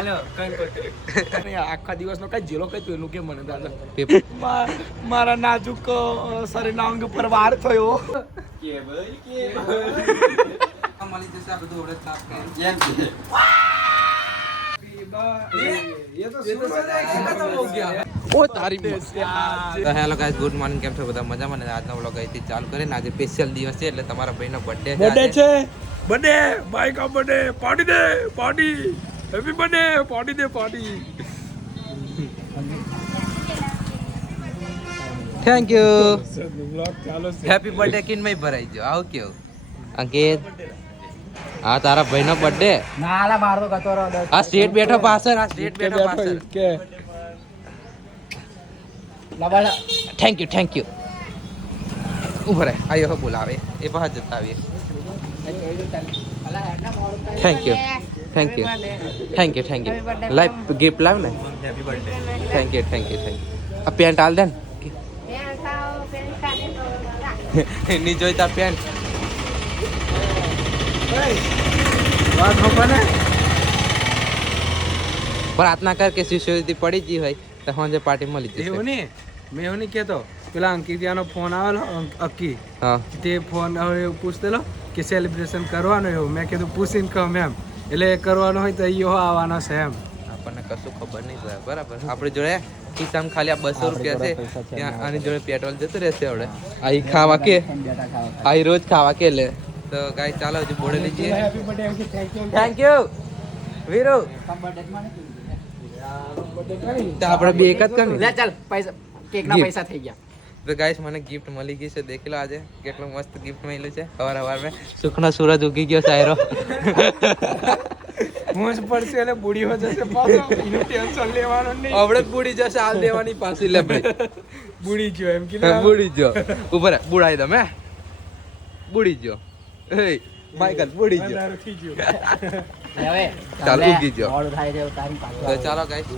હાલો કંકોત્રી આખા દિવસનો કઈ જેલો કઈ પેલું કે મને દાદા મારા નાજુક શરીરના અંગ પર વાર થયો કે ભાઈ કે મળી જશે આ બધું ઓળખ સાફ કરી એમ છે ये तो खत्म हो गया ओ तारी તો હેલો ગાઈસ ગુડ મોર્નિંગ કેમ છો બધા મજામાં ને આજનો વ્લોગ અહીંથી ચાલુ કરીને આજે સ્પેશિયલ દિવસ છે એટલે તમારા ભાઈનો બર્થડે છે બર્થડે ભાઈ કા birthday party they party happy birthday party they party thank you vlog ચાલો છે હેપી બર્થડે કિનમય ભરાઈ ગયો આવું કેવું અંકિત હા તારા ભાઈનો બર્થડે ના લા મારો ગતોરો આ સ્ટેટ બેઠો પાછળ આ સ્ટેટ બેઠો પાછળ કે લબાડા થેન્ક યુ ઉભો રહે આયો બોલાવે એ બહાર જતા આવીએ થેન્ક યુ લાઈફ ગિફ્ટ લાવ ને હેપી બર્થડે થેન્ક યુ આ પેન્ટ આલ દે ને ની જોઈતા પેન્ટ વાત હોપા ને પ્રાર્થના કર કે શિષ્યવૃત્તિ પડી ગઈ હોય તો હોંજે પાર્ટી મળી જશે એવું નહીં મેં એવું નહીં કહેતો પેલા અંકિતિયાનો ફોન આવેલો અક્કી હા તે ફોન હવે પૂછતેલો કે સેલિબ્રેશન કરવાનું એવું મેં કીધું પૂછીને કહું એમ એટલે કરવાનું હોય તો અહીંયા આવવાનો છે એમ આપણને કશું ખબર નહીં પડે બરાબર આપણી જોડે ખિસ્સામાં ખાલી આ 200 રૂપિયા છે ત્યાં આની જોડે પેટ્રોલ જતું રહેશે હવે આઈ ખાવા કે આઈ રોજ ખાવા કે લે તો ગાય ચાલો હજુ બોડેલી જઈએ happy birthday Ankit thank you Viru તો આપણે બે એક જ કરી લે ચાલ પૈસા કેક ના પૈસા થઈ ગયા તો ગાઈસ મને ગિફ્ટ મળી ગઈ છે દેખી લો આજે કેટલું મસ્ત ગિફ્ટ મળ્યું છે સવારમાં સુખનો સૂરજ ઉગી ગયો સાયરો મોજ પડશે એટલે બુડી હો જશે પાછો એનું ટેન્શન લેવાનું નહીં આપણે બુડી જશે હાલ દેવાની પાછી લે ભાઈ બુડી ગયો એમ કે બુડી જો ઉપર બુડાઈ દમ હે બુડી જો એ માઈકલ બુડી જો થઈ ગયો હવે ચાલ ઉગી ગયો મોડું થાય છે તારી પાછો તો ચાલો ગાઈસ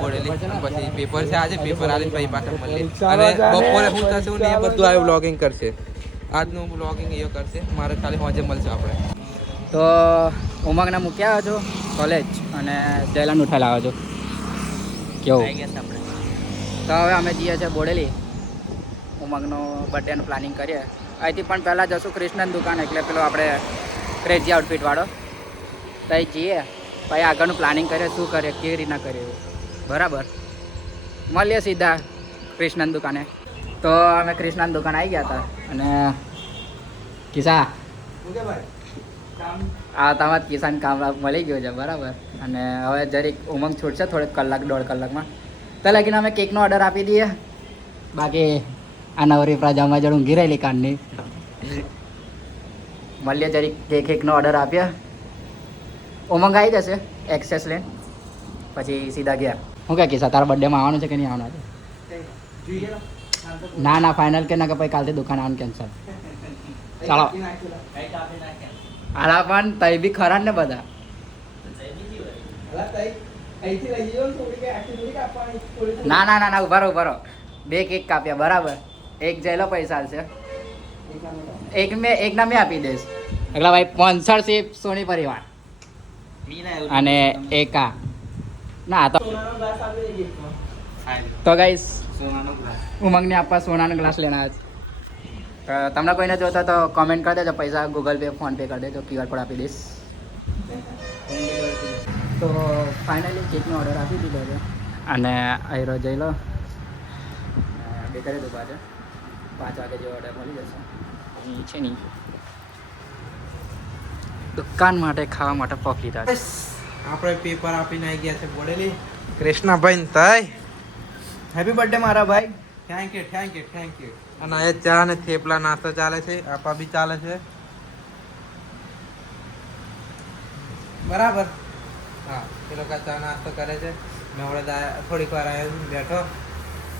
બોડેલી પછી પેપર છે આજે પેપર આલીને પછી પાછા મળીએ અને બપોરે હું થશે હું ને એ બધું આ વ્લોગિંગ કરશે આજનું વ્લોગિંગ એ કરશે મારે ખાલી હોજે મળશે આપણે તો ઉમંગને મૂક્યા આવ્યો છો કોલેજ અને જયલાન ઉઠાઈ લાવ્યો છો કેવું તો હવે અમે જઈએ છીએ બોડેલી ઉમંગનો બર્થડેનું પ્લાનિંગ કરીએ અહીંથી પણ પહેલાં જશું કૃષ્ણની દુકાન એટલે પેલો આપણે ક્રેઝી આઉટફિટવાળો ત્યાં જઈએ પછી આગળનું પ્લાનિંગ કરીએ શું કરીએ કેવી રીતના કરીએ બરાબર મળીએ સીધા કૃષ્ણની દુકાને તો અમે કૃષ્ણની દુકાન આવી ગયા હતા અને કિસ્સા આ તમારે કિસાન કામ મળી ગયું છે બરાબર અને હવે જરીક ઉમંગ છૂટશે થોડીક કલાક 1.5 કલાકમાં તો લગીને અમે કેકનો ઓર્ડર આપી દઈએ બાકી આ નવરી પ્રજામાં જડ ઊંઘી રહેલી કાનની મળીએ જરીક કેકનો ઓર્ડર આપીએ ઉમંગ આવી જશે એક્સેસ લઈને પછી સીધા ગયા શું કહે કિસ્સા તારા બર્થડેમાં આવવાનું છે કે નહીં આવવાનું ના ફાઇનલ કે ના કે પછી કાલથી દુકાન આવવાનું કેન્સલ ચાલો હાલા પણ તઈ બી ખરા ને બધા ના ઉભા રહો 2 કેક કાપ્યા બરાબર એક જઈલો પૈસા છે એક ના મેં આપી દઈશ એટલે ભાઈ સ્પોન્સરશિપ સોની પરિવાર અને એક આ ના તો ગાઈસ ઉમંગને આપવા સોનાનો ગ્લાસ લેના છે તમને કોઈને જોતા તો કોમેન્ટ કરી દેજો પૈસા ગૂગલ પે ફોન પે કરી દેજો ક્યુઆર કોડ આપી દઈશ તો ફાઇનલી કેકનો ઓર્ડર આપી દીધો છે અને આયરો જઈ લો બે કરી દો પાછો 5 વાગે જેવો ઓર્ડર મળી જશે અહીં છે નહીં દુકાન માટે ખાવા માટે પોકી રહ્યા આપણે પેપર આપીને આવી ગયા છે બોડેલી કૃષ્ણભાઈ તય હેપી બર્થડે મારા ભાઈ થેન્ક યુ અને અહીંયા ચા અને થેપલા નાસ્તો ચાલે છે આપા બી ચાલે છે બરાબર હા એ લોકો ચા નાસ્તો કરે છે મેં હમણાં થોડીક વાર આવ્યો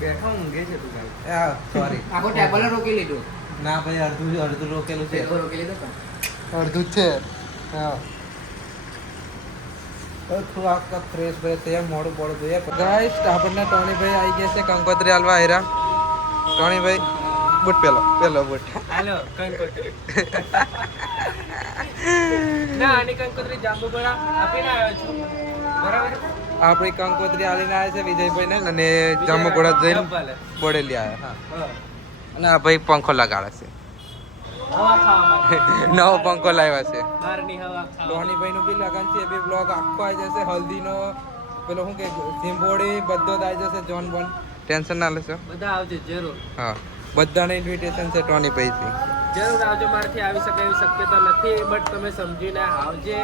બેઠો ઊંઘે છે તું ભાઈ હા સોરી આખો ટેબલ રોકી લીધું ના ભાઈ અડધું રોકેલું છે રોકી લીધું અડધું જ છે હા થોડું આખા ફ્રેશ ભાઈ તે મોડું જોઈએ ગાઈસ આપણને ટોનીભાઈ આવી ગયા છે કંકોત્રી હાલવા આયરા ટોનીભાઈ બૂટ પેલો બૂટ હાલો કંકોત્રી ના આની કંકોત્રી જાંબુ ગોળા આપીને આવ્યો છું આપણી કંકોત્રી આલીને આવ્યા છે વિજયભાઈ ને અને જામુગોડા જઈને બોડેલી આવ્યા હા અને આ ભાઈ પંખો લગાડે છે નવો પંખો લાવ્યા છે લોહણીભાઈ નું બી લગન છે એ બી બ્લોગ આખો આવી જશે હલ્દી નો પેલો શું કે સિમ્બોડી બધો જ આવી જશે જોન બોન ટેન્શન ના લેશો બધા આવજો જરૂર હા બધાને ઇન્વિટેશન છે ટોની પૈસી જરૂર આવજો મારાથી આવી શકે એવી શક્યતા નથી બટ તમે સમજીને આવજે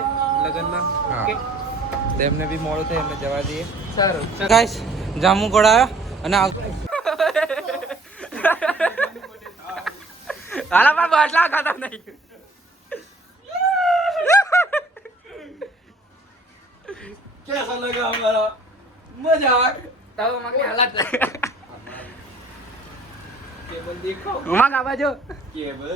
લગનમાં હા. ઓકે તેમને બી મોડું થાય એમને જવા દઈએ સારું ગાઈસ જામુગોડા અને હાલા પણ બાટલા ખાતા નહીં कैसा लगा हमारा मजाक તો ઉમંગની હાલત केवल देखो ઉમંગ આ બાજુ केवल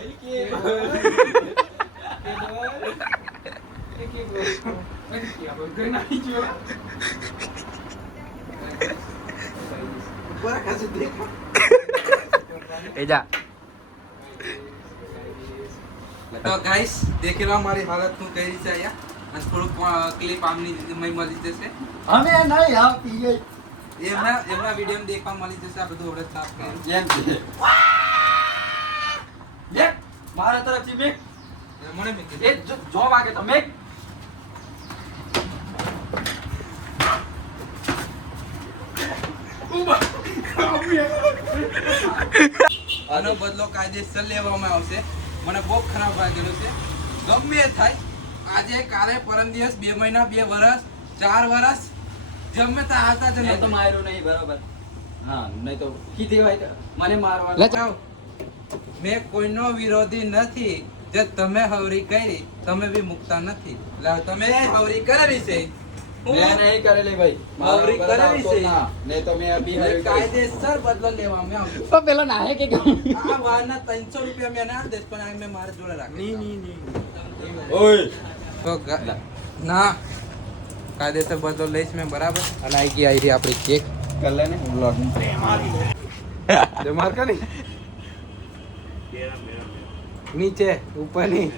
એ જા તો ગાઈસ દેખી લો મારી હાલત હું કઈ રીતે આયા અને થોડુંક ક્લિપ આમની મય મળી જશે અમે નહીં આપીએ એમના વિડીયો દેખવા મળી જશે આ બધું ઓળખ સાફ કર્યું જેમ છે મેક મારા તરફથી મેક મને મેં એ જો વાગે તો મેક આનો બદલો કાયદેસર લેવામાં આવશે મને બહુ ખરાબ લાગેલો છે ગમે એ થાય આજે કાલે પરમ દિવસ 2 મહિના 2 વર્ષ 4 વર્ષ જમે તા આવતા જ એ તો માર્યો નહીં બરોબર હા નહીં તો કીધી હોય તો મને મારવા જાઓ મેં કોઈનો વિરોધી નથી જે તમે હવરી કરી તમે બી મુકતા નથી લાવ તમે હવરી કરેલી છે મેં નહીં કરેલી ભાઈ હવરી કરેલી છે નહીં તો મેં અભી મેં કાયદેસર બદલો લેવામાં આવશે તો પેલો નાહે કે આ વારના 300 રૂપિયા મેં ના દેશ પણ આ મેં મારા જોડે રાખી ઓય તો ના કાયદેસર બદલો લઈશ મેં બરાબર અને આવી ગઈ આવી રહી આપણી કેક કર લે ને વ્લોગ मार का नहीं नीचे ऊपर नहीं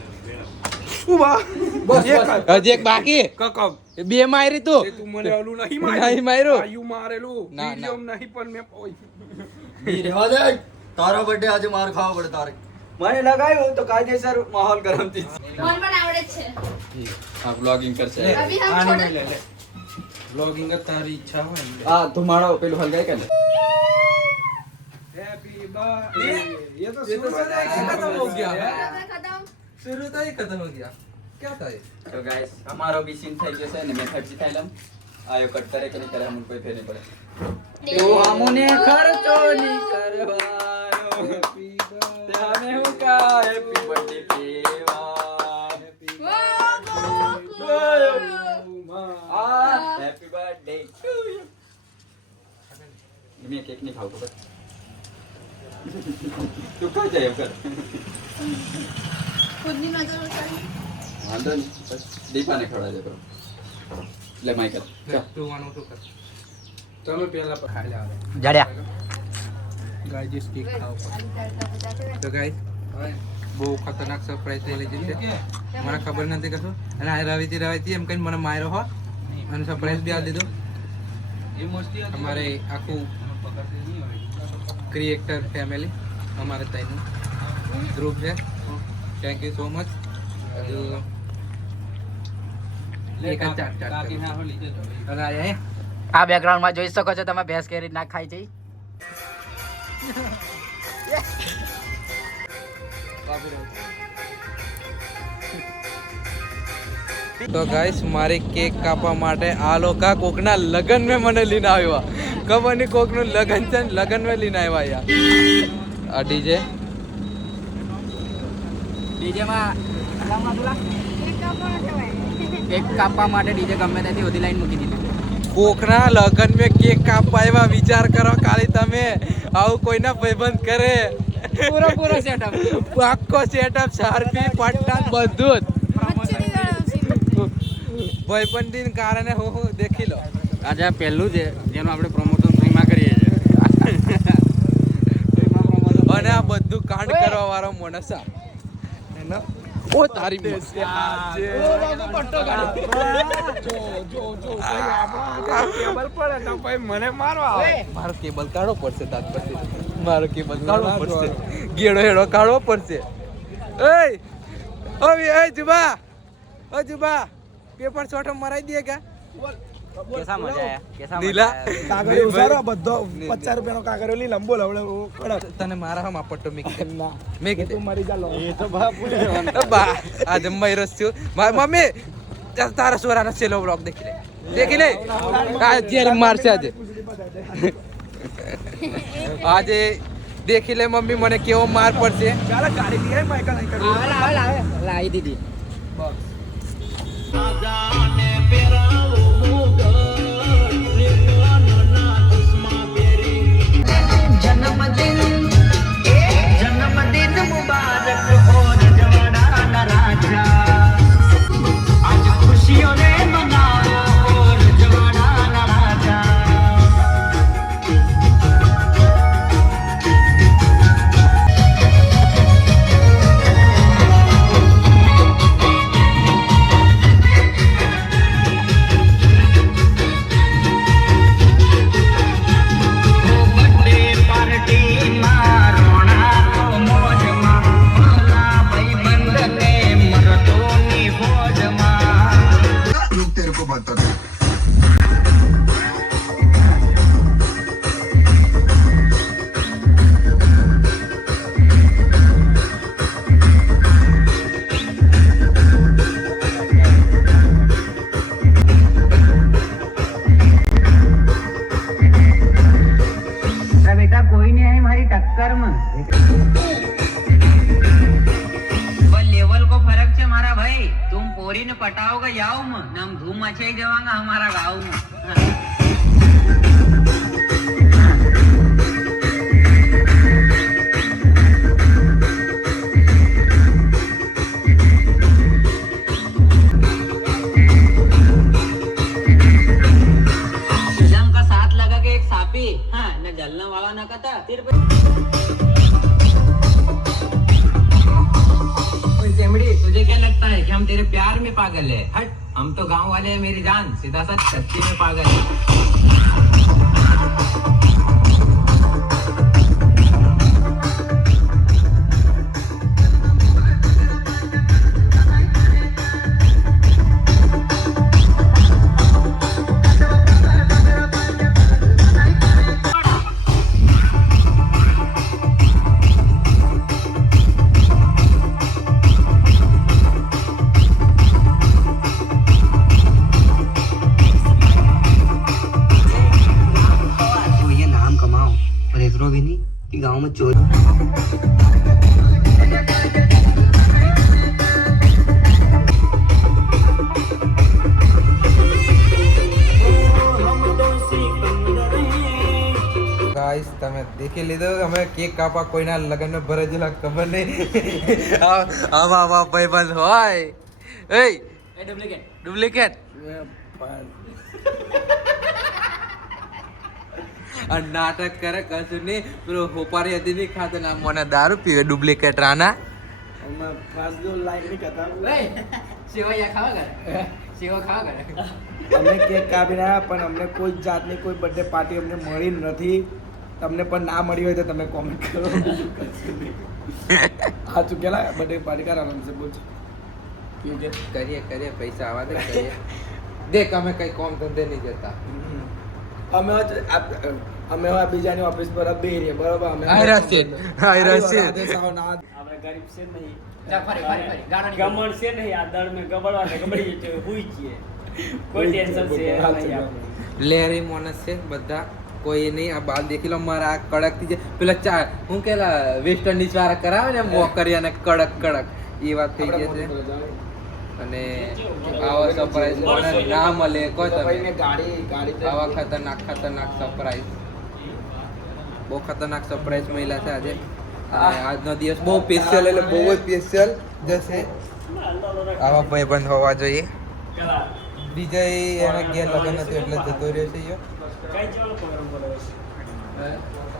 बस, ये बस. कर હજી એક બાકી कब એ બે મારી તું એ તું મને ઓલું નહીં નહીં માર્યું. આયુ મારેલું ના, વિડિયો ના. નહીં પણ મેં ઓય ઈ રહેવા દે તારો બર્થડે આજે માર ખાવા પડે તારે મને લગાવ્યું તો કાયદેસર માહોલ ગરમ થી મને પણ આવડે છે આ વ્લોગિંગ કરશે અભી હમ આને छोड़ ले ले ब्लॉगिंग का तारी इच्छा हो આ ધુમાડો પેલું હલગાઈ કે हैप्पी बर्थडे ये तो ये तो शुरू शुरू से खत्म हो गया है। खत्म शुरू तो ही खत्म हो गया क्या था ये તો ગાઈસ અમારો બી સીન થઈ જશે ને મેં ખર્ચી થઈ લમ આયો કટ કરે કે નહીં કરે અમને કોઈ ફેર નહીં પડે તો અમને ખર્ચો નહીં કરવાનો हैप्पी बर्थडे અમે હું કા હેપી બર્થડે કેવા હેપી બર્થડે ટુ યુ મેં કેક નહીં ખાવું ખબર તું ખાઈ જાય એમ કર खुद नहीं नजर उतारी વાંધો નહીં બસ દીપાને ખવડાવી દે બરો લે માઈકલ तू वन टू कर તમે પહેલા ખાઈ જાવ જડ્યા ગાઈસ કેક ખાઓ तो गाइस બહુ ખતરનાક સરપ્રાઈઝ મળી જશે મને ખબર નથી કશું અને આ રવિથી એમ કઈ મને માર્યો હો અને સરપ્રાઈઝ બી આ દીધું અમારે આખું ક્રિએટર ફેમિલી અમારે ત્યાંનું ગ્રુપ છે થેન્ક યુ સો મચ હજુ એક જ ચાટ અને આ બેકગ્રાઉન્ડ માં જોઈ શકો છો તમે ભેંસ કેરી ના ખાઈ જઈ તો ગાઈસ મારી કેક કાપવા માટે આ લોકો કોકના લગન મેં મને લઈને આવ્યા ખબર નહીં કોકનું લગન છે ને લગન મેં લઈને આવ્યા યાર આ ડીજે ડીજે માં કેક કાપવા માટે ડીજે ગમે ત્યાંથી બધી લાઈન મૂકી દીધી કોકના લગન મેં કેક કાપવા આવ્યા વિચાર કરો ખાલી તમે આવું કોઈના ભાઈબંધ કરે પૂરો સેટઅપ આખો સેટઅપ શાર્પી પટ્ટા બધું જ ભાઈબંધી કારણે હું દેખી લો આજે આ પહેલું છે જેનું આપણે પ્રમોશન ફ્રીમાં કરીએ છીએ અને આ બધું કાંડ કરવા વાળો મોનસા એનો ઓ તારી મને મારવા આવે મારો કેબલ કાઢવો પડશે તાર પછી મારો કેબલ કાઢવો પડશે ગેડો હેડો કાઢવો પડશે એ જુબા ઓ જુબા પેપર છોટો મરાઈ દે કે કેસા મજા આયા કેસા નીલા કાગળિયો ઉસારો બધો 50 રૂપિયાનો કાગળિયો લઈ લંબો લવડે કડક તને મારા હમ પટ્ટો ના મેં એ તું મરી જા લો બા આજે મયરસ છું મમ્મી તારા સોરાનો સેલો બ્લોગ દેખી લે આ જ્યારે મારશે આજે દેખી લે મમ્મી મને કેવો માર પડશે ચાલે ગાડી લઈ આય માઈકલ અહીં કરી આવે લાવી દીધી बेटा कोई नहीं है हमारी टक्कर में लेवल को फर्क है हमारा भाई तुम पोरी ने पटाओगे याओ में हम धूम मचाई जावांगा हमारा गाँव में का साथ लगा के एक सापी हाँ न जलने वाला न कता तेरे पे सेमड़ी तुझे क्या लगता है कि हम तेरे प्यार में पागल है हट हम तो गांव वाले हैं मेरी जान सीधा सा सच्ची में पागल है भी नहीं कि गांव में चोरी ગાઈસ તમે દેખી લીધો અમે કેક કાપા કોઈના લગન ભરે જેલા ખબર નહીં આવા ભાઈબંધ હોય એ ડુપ્લિકેટ અને નાટક કરે કશું નહીં પેલો હોપારી હતી નહીં ખાતે ના મને દારૂ પીવે ડુપ્લિકેટ રાના અમે કેક કાપી રહ્યા પણ અમને કોઈ જાતની કોઈ બર્થડે પાર્ટી અમને મળી નથી તમને પણ ના મળી હોય તો તમે કોમેન્ટ કરો આ ચૂકેલા બર્થડે પાર્ટી કરાવવાનું છે બોલ કરીએ પૈસા આવા દે કરીએ દેખ અમે કઈ કોમ ધંધે નહીં જતા અમે હવે બીજાની ઓફિસ પર બે રહીએ બરોબર અમે આયરા છે આપણે ગરીબ છે નહીં ગમણ છે નહીં આ દળ મેં ગબડવા ગબડી છે હુઈ છીએ કોઈ ટેન્શન છે નહીં આપણે લેરી મોનસ છે બધા કોઈ નહીં આ બાલ દેખી લો મારા આ કડક થી પેલા ચાર હું કેલા વેસ્ટ ઇન્ડિઝ વાળા કરાવે ને મોકરી અને કડક એ વાત થઈ ગઈ છે અને આવા સરપ્રાઈઝ મને ના મળે કોઈ તમે ગાડી આવા ખતરનાક સરપ્રાઈઝ બહુ ખતરનાક સરપ્રાઈઝ મળ્યા છે આજે અને આજનો દિવસ બહુ સ્પેશિયલ એટલે બહુ જ સ્પેશિયલ જશે આવા ભાઈબંધ હોવા જોઈએ વિજય એને ઘેર લગન હતું એટલે જતો રહ્યો છે કઈ ચાલો પ્રોગ્રામ બોલાવે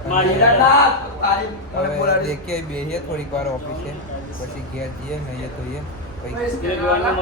મારી તારી મને હવે બોલાડી દેખીએ બેહીએ થોડીક વાર ઓફિસે પછી ઘેર જઈએ ને તો એ પછી જોવાનું